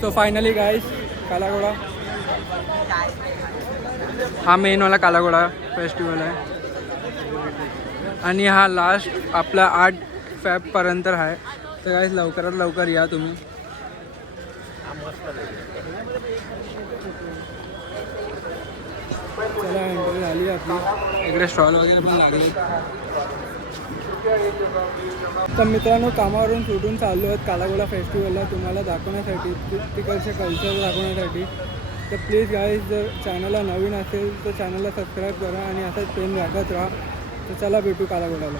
So finally गाईस कालाघोडा हा मेनवाला Kala Ghoda festival आहे आणि हा लास्ट आपला 8 फेब्रुवारीपर्यंत आहे. तर गाईस लवकरात लवकर या तुम्ही. चला एंट्री झाली आपली. इकडे स्टॉल वगैरे पण लागले. तर मित्रांनो कामावरून सुटून चाललो आहेत कालाघोडा फेस्टिवलला तुम्हाला दाखवण्यासाठी तिकडचे कल्चर दाखवण्यासाठी. तर प्लीज गाईज जर चॅनलला नवीन असेल तर चॅनलला सबस्क्राईब करा आणि असंच प्रेम राखत राहा. तर चला भेटू कालाघोड्याला.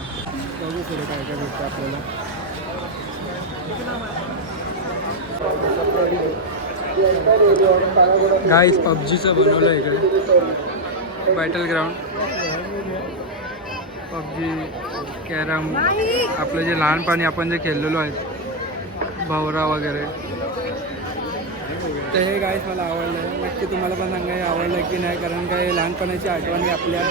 बघू पुढे काय काय भेटतं आपल्याला. गाईज पबजीचं बनवलं इकडे बॅटल ग्राउंड. पबजी कॅरम आपलं जे लहानपणी आपण जे खेळलेलो आहे भवरा वगैरे. तर हे गाईस मला आवडलं आहे. नक्की तुम्हाला पण सांगा हे आवडलं की नाही. कारण काय लहानपणाची आठवणी आपल्या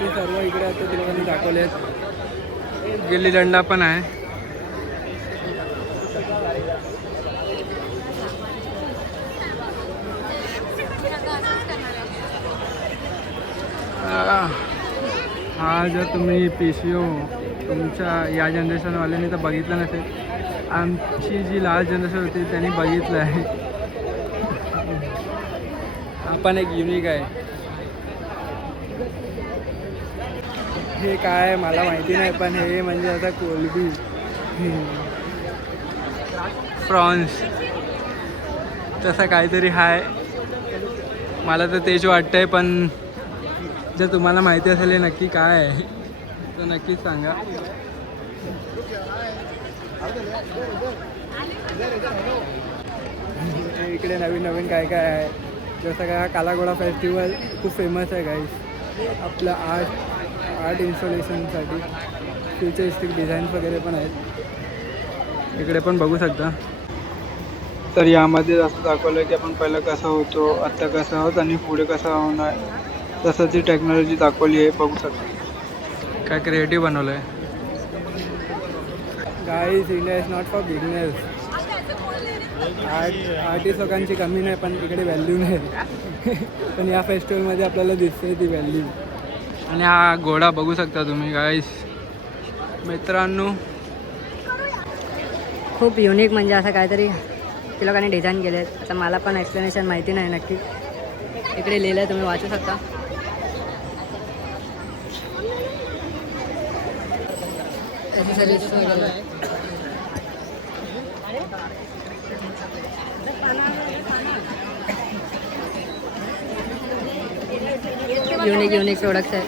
ते सर्व इकडे आता तिला दाखवले आहेत. गिल्ली दंडा पण आहे. हा जर तुम्ही PCO तुमच्या या जनरेशनवाल्यांनी तर बघितलं नसेल. आमची जी लास्ट जनरेशन होती त्यांनी बघितलं आहे. हा पण एक युनिक आहे. हे काय मला माहिती नाही पण हे म्हणजे आता कोलबी प्रॉन्स तसं काहीतरी आहे. मला तर तेच वाटतंय पण जर तुम्हाला माहिती असेल हे नक्की काय आहे तर नक्कीच सांगा. इकडे नवीन नवीन काय काय आहे. जसं काय हा कालाघोडा फेस्टिवल खूप फेमस आहे गाईस. आपलं आर्ट इन्स्टॉलेशनसाठी फ्युचरिस्टिक डिझाईन्स वगैरे पण आहेत. इकडे पण बघू शकता. तर यामध्ये असं दाखवलं की आपण पहिलं कसं होतो आत्ता कसं आहोत आणि पुढे कसं होणार तसं ती टेक्नॉलॉजी दाखवली आहे. बघू शकता काय क्रिएटिव्ह बनवलं आहे. Guys India is not for business. Artist लोकांची कमी नाही पण इकडे व्हॅल्यू नाही. पण या फेस्टिवलमध्ये आपल्याला दिसते ती व्हॅल्यू. आणि हा घोडा बघू शकता तुम्ही गाईज मित्रांनो. खूप युनिक म्हणजे असं काहीतरी ते लोकांनी डिझाईन केले आहेत. आता मला पण एक्सप्लेनेशन माहिती नाही नक्की. इकडे लिहिलं आहे तुम्ही वाचू शकता. युनिक प्रोडक्ट्स आहेत.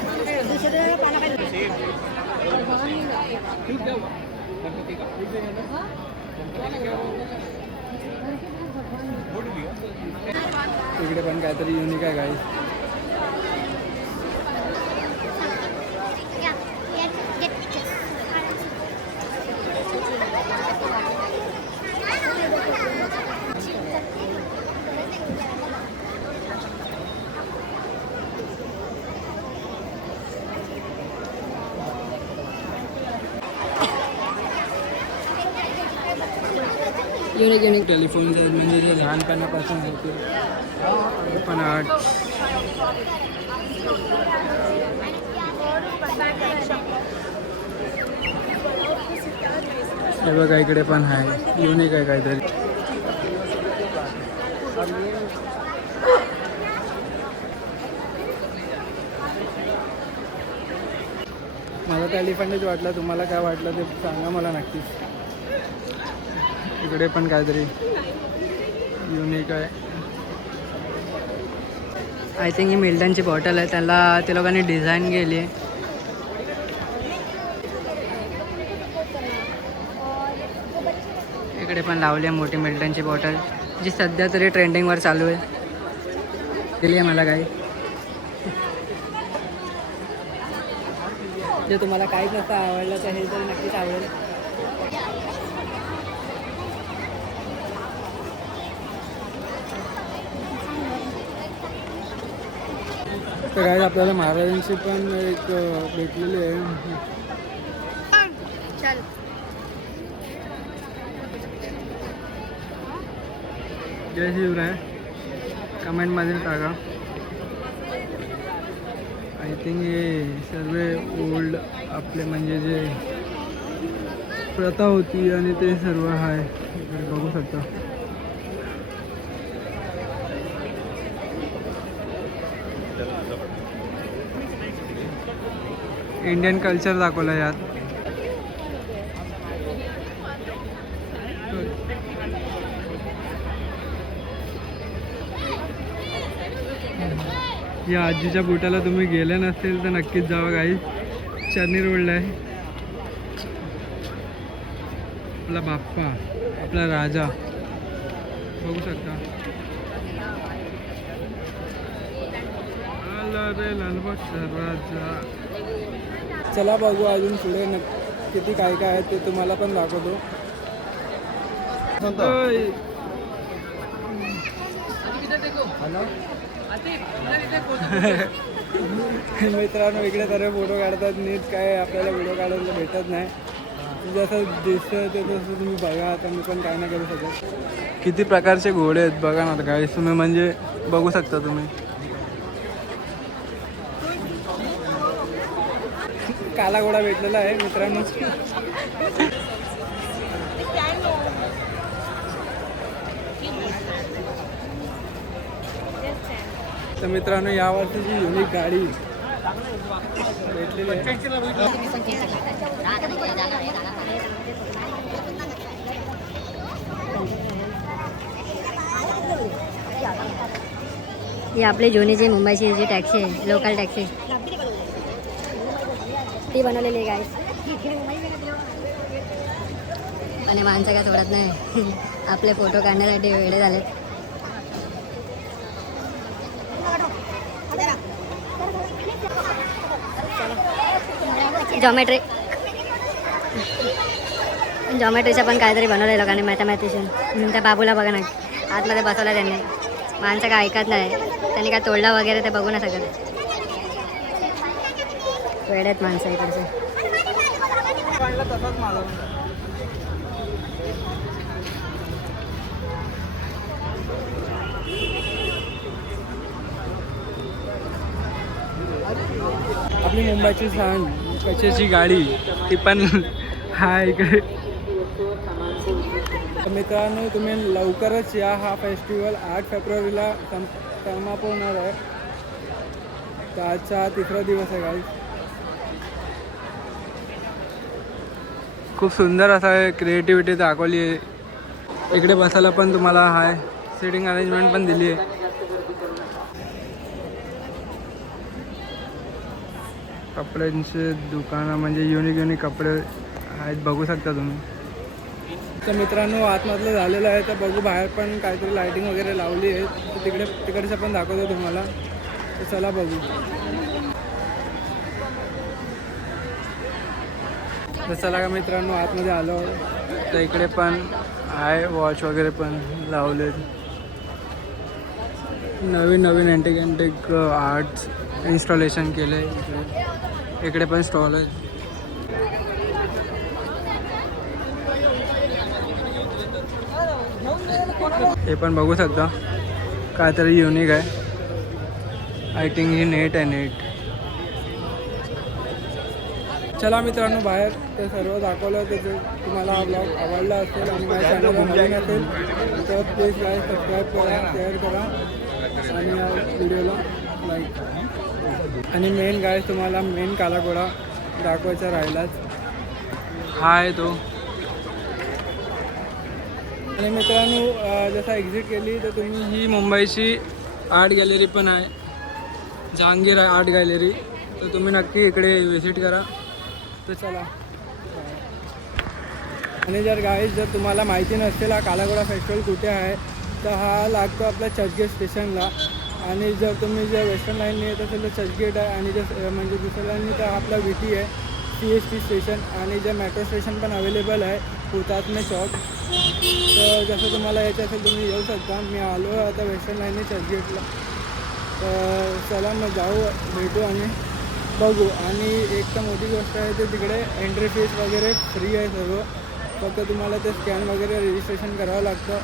इकडे पण काहीतरी युनिक आहे गाईस. युनिक टेलिफोन्स आहेत म्हणजे जे लहानपणापासून होते पण आर्ट. हे बघा इकडे पण आहे युनिक आहे काहीतरी. मला तर एलिफंटच वाटलं. तुम्हाला काय वाटलं ते सांगा मला नक्कीच. इकडे पण काहीतरी युनिक आहे. आय थिंक ही मिल्टनची बॉटल आहे. त्याला ते लोकांनी डिझाईन केली आहे. इकडे पण लावली आहे मोठी मिल्टनची बॉटल जी सध्या तरी ट्रेंडिंगवर चालू आहे. दिली आहे मला काही. जे तुम्हाला काहीच नसतं आवडलं तर हे तरी नक्कीच आवडेल. तर काय आपल्याला महाराजांची पण एक भेटलेली आहे. जय शिवराय कमेंटमध्ये टाका. आय थिंक हे सर्व ओल्ड आपले म्हणजे जे प्रथा होती आणि ते सर्व आहे बघू शकता. इंडियन कल्चर दाखवलं यात. या आजीच्या बुटाला तुम्ही गेले नसतील तर नक्कीच जावा काही. चर्नी रोडला आहे. आपला बाप्पा आपला राजा बघू शकता. रे लालबागचा राजा. चला बघू अजून पुढे किती काय काय आहे ते तुम्हाला पण दाखवतो. मित्रांनो इकडे तर फोटो काढतात नीट काय आपल्याला व्हिडिओ काढायला भेटत नाही. जसं दिसतं ते तसं तुम्ही बघा. आता मी पण काय नाही करू शकत. किती प्रकारचे घोडे आहेत बघा ना काय तुम्ही म्हणजे बघू शकता तुम्ही. काला घोडा भेटलेला आहे मित्रांनो. तर मित्रांनो या वर्षीची युनिक गाडी भेटलेली आहे. ही आपली जुनी जी मुंबईची जी टॅक्सी आहे लोकल टॅक्सी ती बनवलेली आहे गाईस. आणि माणसं काय सोडत नाही. आपले फोटो काढण्यासाठी वेळे झालेत. जॉमेट्रीचं पण काहीतरी बनवलं आहे लोकांनी. मॅथमॅटिशियन त्या बाबूला बघा ना आतमध्ये बसवलं त्यांनी. माणसं काय ऐकत नाही. त्यांनी काय तोडलं वगैरे ते बघू ना सगळं. वेळेत माणसं इकडचे. आपली मुंबईची सांग कशाची गाडी ती पण हा इकडे. मित्रांनो तुम्ही लवकरच या. हा फेस्टिवल 8 फेब्रुवारीला समाप्त होणार आहे. तर आजचा 3रा दिवस आहे गाईस. खूप सुंदर असं क्रिएटिव्हिटी दाखवली आहे. इकडे बसायला पण तुम्हाला हाय सिटिंग अरेंजमेंट पण दिली आहे. कपड्यांचे दुकानं म्हणजे युनिक कपडे आहेत बघू शकता तुम्ही. तर मित्रांनो आतमधलं झालेलं आहे. तर बघू बाहेर पण काहीतरी लायटिंग वगैरे लावली आहे. तर तिकडचं पण दाखवतो तुम्हाला. तर चला बघू. तर चला का मित्रांनो आतमध्ये आलो. तर इकडे पण आहे वॉच वगैरे पण लावलेत. नवीन अँटिक आर्ट्स इन्स्टॉलेशन केलं आहे. इकडे पण स्टॉल आहे. हे पण बघू शकता काहीतरी युनिक आहे. आय थिंक ही नेट आहे नेट. चला मित्रांनो बाहेर ते सर्व दाखवलं. ते तुम्हाला हा ब्लॉग आवडला असेल आणि माझ्या चॅनलला नवीन असेल तर प्लीज गाईस सबस्क्राईब करा, शेअर करा आणि या व्हिडिओला लाईक करा. आणि मेन गाईस तुम्हाला मेन काला घोडा दाखवायचा राहिलाच हा आहे तो. आणि मित्रांनो जसं एक्झिट केली तर तुम्ही ही मुंबईची आर्ट गॅलरी पण आहे. Jahangir art gallery. तर तुम्ही नक्की इकडे व्हिजिट करा. तर चला. आणि जर तुम्हाला माहिती नसेल हा काला घोडा फेस्टिवल कुठे आहे तर हा लागतो आपल्या चर्चगेट स्टेशनला. आणि जर तुम्ही वेस्टर्न लाईनने येत असेल तर चर्चगेट आहे. आणि म्हणजे दुसऱ्या लाईनने तर आपला VT आहे CST स्टेशन. आणि मेट्रो स्टेशन पण अवेलेबल आहे हुतात्मे चौक. तर जसं तुम्हाला यायचं असेल तुम्ही येऊ शकता. मी आलो आता वेस्टर्न लाईनने चर्चगेटला. तर चला मग जाऊ भेटू आणि बघू. आणि एक तर मोठी गोष्ट आहे ते तिकडे एंट्री फीस वगैरे फ्री आहे सर्व. फक्त तुम्हाला ते स्कॅन वगैरे रजिस्ट्रेशन करावं लागतं.